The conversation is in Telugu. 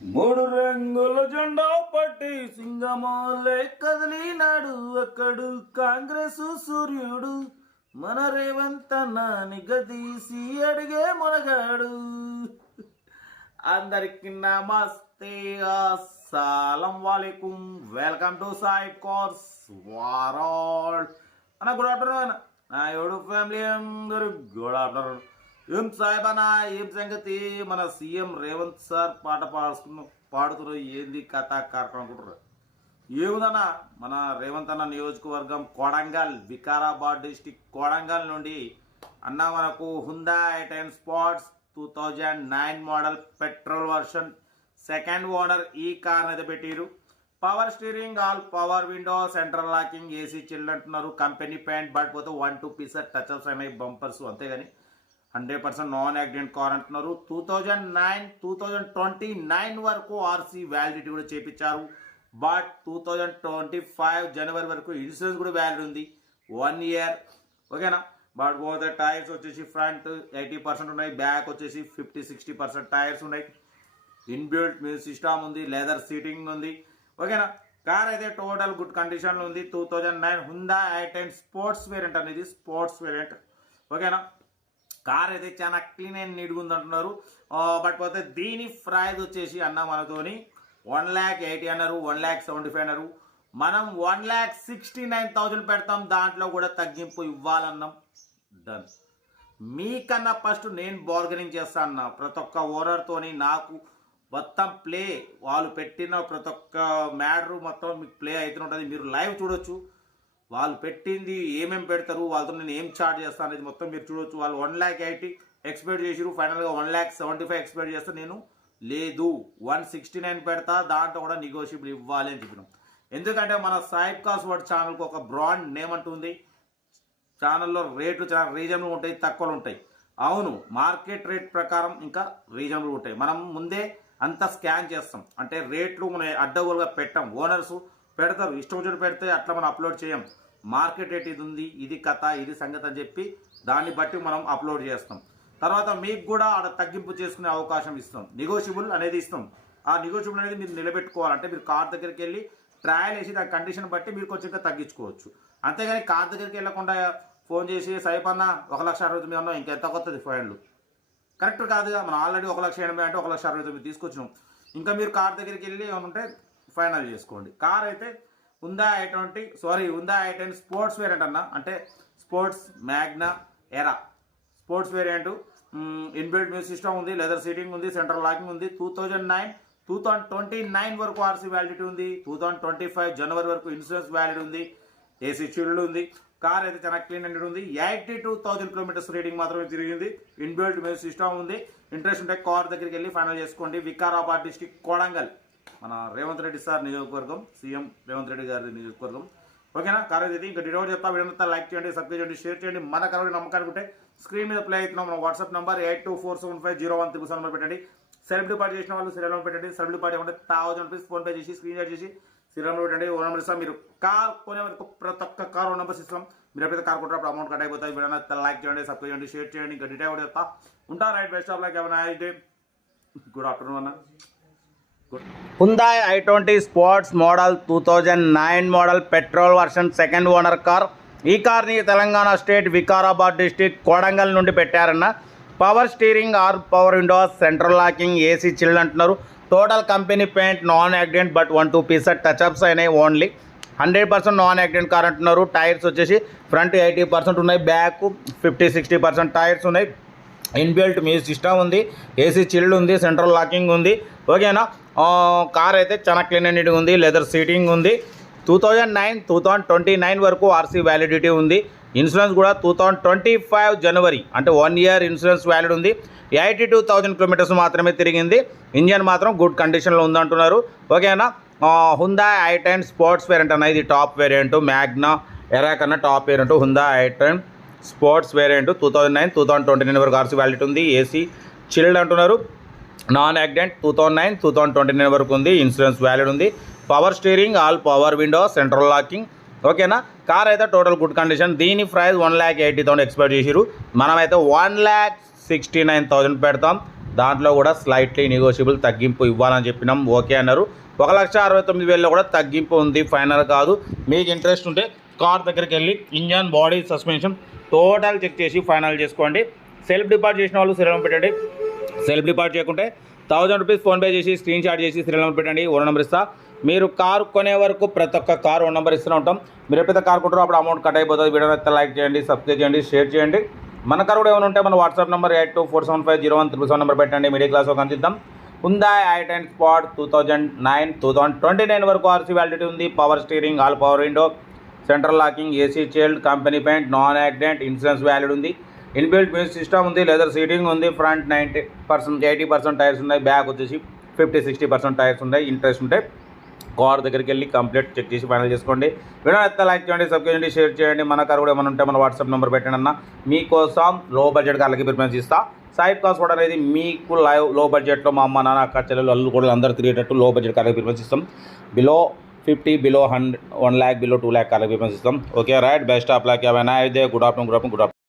మూడు రంగుల జెండా పట్టి సింగమోలే కదిలినాడు అక్కడు కాంగ్రెస్ సూర్యుడు మన రేవంత్ అన్న నిగదీసి అడిగే మొనగాడు. అందరికి నమస్తే, అస్సలం వాలేకుం, వెల్కమ్ టు సాయిబ్ కోర్స్ వారాల్ అన్న. గుడ్ ఆఫ్టర్నూన్ నా యూట్యూబ్ ఫ్యామిలీ అందరూ గుడ్ ఆఫ్టర్నూన్. ఏం సాయిబ్ అన్న, ఏం సంగతి? మన సీఎం రేవంత్ సార్ పాట పాడుతున్నారు, ఏంది కథ కార్యక్రమం అనుకుంటారు. ఏముందన్న, మన రేవంత్ అన్న నియోజకవర్గం కొడంగల్, వికారాబాద్ డిస్టిక్ కొడంగల్ నుండి అన్న మనకు హుందా i10 sports 2009 model petrol version second owner ఈ కార్ అయితే పెట్టిరు. Power steering, all power window, central locking, AC chilled అంటున్నారు. కంపెనీ ప్యాంట్ పడిపోతే 1-2 పీసెస్ టచ్అప్స్ అయినాయి, బంపర్స్, అంతేగాని 100% నాన్ యాక్సిడెంట్ కార్ అంటున్నారు. 2029 వరకు ఆర్సీ వ్యాలిడిటీ కూడా చేపించారు. బట్ 2025 జనవరి వరకు ఇన్సూరెన్స్ కూడా వ్యాలిడ్ ఉంది, 1 ఇయర్. ఓకేనా? బట్ పోతే టైర్స్ వచ్చేసి ఫ్రంట్ 80% ఉన్నాయి, బ్యాక్ వచ్చేసి 50-60% టైర్స్ ఉన్నాయి. ఇన్బిల్ట్ మ్యూజిక్ సిస్టమ్ ఉంది, లెదర్ సీటింగ్ ఉంది. ఓకేనా? కార్ అయితే టోటల్ గుడ్ కండిషన్లో ఉంది. 2009 హుందా i10 స్పోర్ట్స్ వేరియంట్ అనేది, స్పోర్ట్స్ వేరియంట్. ఓకేనా? కార్ అయితే చాలా క్లీన్ అండ్ నీట్గా ఉంది అంటున్నారు. బట్ పోతే దీని ప్రైజ్ వచ్చేసి అన్న మనతోని 1,80,000 అన్నారు, 1,75,000 అన్నారు. మనం 1,69,000 పెడతాం, దాంట్లో కూడా తగ్గింపు ఇవ్వాలన్నాం. డన్. మీకన్నా ఫస్ట్ నేను బార్గెనింగ్ చేస్తాను అన్న. ప్రతి ఒక్క ఓనర్తోని నాకు మొత్తం ప్లే, వాళ్ళు పెట్టిన ప్రతి ఒక్క మ్యాటర్ మొత్తం మీకు ప్లే అవుతుంటుంది. మీరు లైవ్ చూడొచ్చు, వాళ్ళు పెట్టింది ఏమేమి పెడతారు, వాళ్ళతో నేను ఏం చార్జ్ చేస్తాను అనేది మొత్తం మీరు చూడొచ్చు. వాళ్ళు 1,80,000 ఎక్స్పెక్ట్ చేసిరు, ఫైనల్గా 1,75,000 ఎక్స్పెక్ట్ చేస్తే నేను లేదు 169 పెడతా, దాంట్లో కూడా నెగోషియబుల్ ఇవ్వాలి అని చెప్పినాం. ఎందుకంటే మన సాయిబ్ కాస్ వర్డ్ ఛానల్కి ఒక బ్రాండ్ నేమ్ అంటుంది. ఛానల్లో రేట్లు చాలా రీజనబుల్ ఉంటాయి, తక్కువలు ఉంటాయి. అవును, మార్కెట్ రేట్ ప్రకారం ఇంకా రీజనబుల్ ఉంటాయి. మనం ముందే అంతా స్కాన్ చేస్తాం, అంటే రేట్లు మనం అడ్డగోలుగా పెట్టాం. ఓనర్స్ పెడతారు, ఇష్టం వచ్చినట్టు పెడితే అట్లా మనం అప్లోడ్ చేయం. మార్కెట్ రేట్ ఇది ఉంది, ఇది కథ, ఇది సంగతి అని చెప్పి దాన్ని బట్టి మనం అప్లోడ్ చేస్తాం. తర్వాత మీకు కూడా ఆడ తగ్గింపు చేసుకునే అవకాశం ఇస్తాం, నెగోషియబుల్ అనేది ఇస్తాం. ఆ నెగోషియబుల్ అనేది మీరు నిలబెట్టుకోవాలంటే మీరు కార్ దగ్గరికి వెళ్ళి ట్రయల్ వేసి దాని కండిషన్ బట్టి మీరు కొంచెం ఇంకా తగ్గించుకోవచ్చు. అంతేగాని కార్ దగ్గరికి వెళ్ళకుండా ఫోన్ చేసి సైప్ అన్న 1,60,000 అన్నా ఇంకెంత కొత్తది ఫైన్లు, కరెక్ట్ కాదుగా. మనం ఆల్రెడీ 1,80,000 అంటే 1,60,000 తీసుకొచ్చినాం. ఇంకా మీరు కార్ దగ్గరికి వెళ్ళి ఏమంటే ఫైనల్ చేసుకోండి. కార్ అయితే హుందా i10 స్పోర్ట్స్ వేరియంట్ అన్న, అంటే స్పోర్ట్స్ మ్యాగ్నా ఎరా sports variant. Inbuilt music system ఉంది, లెదర్ సీటింగ్ ఉంది, సెంట్రల్ లాకింగ్ ఉంది. 2029 వరకు ఆర్సీ వ్యాలిడిటీ ఉంది. 2025 జనవరి వరకు ఇన్సూరెన్స్ వ్యాలిడ్ ఉంది, ఏసీ చిల్డ్ ఉంది. కార్ అయితే చాలా క్లీన్ అండ్ ఉంది. 82,000 కిలోమీటర్స్ రీడింగ్ మాత్రమే తిరిగింది. ఇన్బిల్ట్ మ్యూజిక్ సిస్టమ్ ఉంది. ఇంట్రెస్ట్ ఉంటే కార్ దగ్గరికి వెళ్ళి ఫైనల్ చేసుకోండి. వికారాబాద్ డిస్టిక్ కొడంగల్, మన రేవంత్ రెడ్డి సార్ నియోజకవర్గం, సీఎం రేవంత్ రెడ్డి గారి నియోజకవర్గం. ఓకేనా? కార్ అయితే ఇంకా డీటెయిల్ చెప్తా. వీడియో లైక్ చేయండి, సబ్స్క్రైబ్ చేయండి, షేర్ చేయండి. మన కలవరి నమ్మకానికి ఉంటే స్క్రీన్ మీద ప్లే అవుతున్నాం మన వాట్సాప్ నెంబర్ 82475013 నెంబర్ పెట్టండి. సెల్ఫ్ డిపాజిట్ చేసిన వాళ్ళు సీరియల్ నెంబర్ పెట్టండి. సెల్ఫ్ డిపాజిట్ ఉంటే 1,000 రూపీస్ ఫోన్పే చేసి స్క్రీన్ షాట్ చేసి సీరియల్ నెంబర్ పెట్టండి. ఓ నెంబర్ ఇస్తాం. మీరు కార్ కొనే వరకు ప్రతి ఒక్క కార్ ఓ నెంబర్స్ ఇస్తాం. మీరు ఎప్పుడైతే కార్ కొంటారో అమౌంట్ కట్ అయిపోతాయి. వీడియో లైక్ చేయండి, సబ్స్క్రైబ్ చేయండి, షేర్ చేయండి. ఇంకా డీటెయిల్ కూడా చెప్తా ఉంటా. Right, best of luck, have a nice day. Good afternoon అన్న. Hyundai i20 sports model 2009 model petrol version second owner car. ఈ కార్ని తెలంగాణ స్టేట్ వికారాబాద్ డిస్టిక్ కొడంగల్ నుండి పెట్టారన్న. Power steering, all power windows, central locking, AC chilled అంటున్నారు. Total company paint, non accident, but 1-2 pieces touch-ups అయినాయి ఓన్లీ. 100% నాన్ యాక్సిడెంట్ కార్ అంటున్నారు. టైర్స్ వచ్చేసి ఫ్రంట్ 80% ఉన్నాయి, బ్యాక్ 50-60% టైర్స్ ఉన్నాయి. ఇన్బిల్ట్ మ్యూజిక్ సిస్టమ్ ఉంది, ఏసీ చిల్డ్ ఉంది, సెంట్రల్ లాకింగ్ ఉంది. ఓకేనా? కార్ అయితే చాలా క్లీన్ అండ్ నీట్గా ఉంది, లెదర్ సీటింగ్ ఉంది. 2029 వరకు ఆర్సీ వ్యాలిడిటీ ఉంది. ఇన్సూరెన్స్ కూడా 2025 జనవరి, అంటే 1 ఇయర్ ఇన్సూరెన్స్ వ్యాలిడ్ ఉంది. 82,000 కిలోమీటర్స్ మాత్రమే తిరిగింది. ఇంజన్ మాత్రం గుడ్ కండిషన్లో ఉందంటున్నారు. ఓకేనా? హుందా i10 స్పోర్ట్స్ వేరియంట్ అన్న, ఇది టాప్ వేరియంట్. మ్యాగ్నా ఎరా కన్నా top variant Hyundai i10 sports variant. 2029 వరకు ఆర్సీ వ్యాలిడిటీ ఉంది. ఏసీ చిల్డ్ అంటున్నారు. నాన్ యాక్సిడెంట్ 2029 వరకు ఉంది. ఇన్సూరెన్స్ వ్యాలిడ్ ఉంది. Power steering, all power window, central locking. ఓకేనా? కార్ అయితే టోటల్ గుడ్ కండిషన్. దీని ప్రైస్ 1,80,000 ఎక్స్పెక్ట్ చేసిరు. మనమైతే 1,69,000 పెడతాం. దాంట్లో కూడా స్లైట్లీ నెగోషియబుల్ తగ్గింపు ఇవ్వాలని చెప్పినాం. ఓకే అన్నారు. 1,69,000లో కూడా తగ్గింపు ఉంది, ఫైనల్ కాదు. మీకు ఇంట్రెస్ట్ ఉంటే కార్ దగ్గరికి వెళ్ళి engine, body, suspension total check చేసి ఫైనల్ చేసుకోండి. సెల్ఫ్ డిపాజిట్ చేసిన వాళ్ళు సీరియల్ నెంబర్ పెట్టండి. సెల్ఫ్ డిపాజిట్ చేయకుంటే 1000 రూపీస్ ఫోన్పే చేసి స్క్రీన్ షాట్ చేసి సీరియల్ నెంబర్ పెట్టండి. ఓన్ నెంబర్ ఇస్తా. మీరు కారు కొనే వరకు ప్రతి ఒక్క కారు ఓన్ నెంబర్ ఇస్తూనే ఉంటాం. మీరు ఎప్పుడైతే కారు కొంటారో అప్పుడు అమౌంట్ కట్ అయిపోతుంది. వీడియో అయితే లైక్ చేయండి, సబ్స్క్రైబ్ చేయండి, షేర్ చేయండి. మన కారు కూడా ఏమైనా ఉంటే మన వాట్సాప్ నెంబర్ 8247501777 నెంబర్ పెట్టండి. మిడిల్ క్లాస్ ఒక అందిద్దాం. Hyundai i10 Sport 2009, 2029 వరకు ఆర్సీ వ్యాలిడిటీ ఉంది. Power steering, all power window, central locking, AC child, company paint, non accident, insurance valid ఉంది. ఇన్బిల్ట్ మ్యూజిక్ సిస్టమ్ ఉంది. లెదర్ సీటింగ్ ఉంది. ఫ్రంట్ 90%, 80% టైర్స్ ఉన్నాయి. బ్యాక్ వచ్చేసి 50-60% టైర్స్ ఉన్నాయి. ఇంట్రెస్ట్ ఉంటే కార్ దగ్గరికి వెళ్ళి కంప్లీట్ చెక్ చేసి ఫైనల్ చేసుకోండి. వీడియో అయితే లైక్ చేయండి, సబ్స్క్రైబ్ చేయండి, షేర్ చేయండి. మన కారు కూడా ఏమైనా ఉంటే మన వాట్సాప్ నెంబర్ పెట్టండి అన్న. మీకోసం లో బడ్జెట్ కార్లకి ప్రిఫరెన్స్ ఇస్తా. సైడ్ కాస్ట్ కూడా అనేది మీకు లో బడ్జెట్లో మా అమ్మ, నాన్న, అక్క, చెల్లెలు, అల్లు కూడా అందరూ తిరిగేటట్టు లో బడ్జెట్ కార్లకి ప్రిఫరెన్స్ ఇస్తాం. Below 50, below 100, 1 lakh, below 2 lakh కార్లకి ప్రిఫరెన్స్ ఇస్తాం. Okay right. Best of luck. ఏమైనా అయితే గుడ్ ఆఫ్టర్నూన్.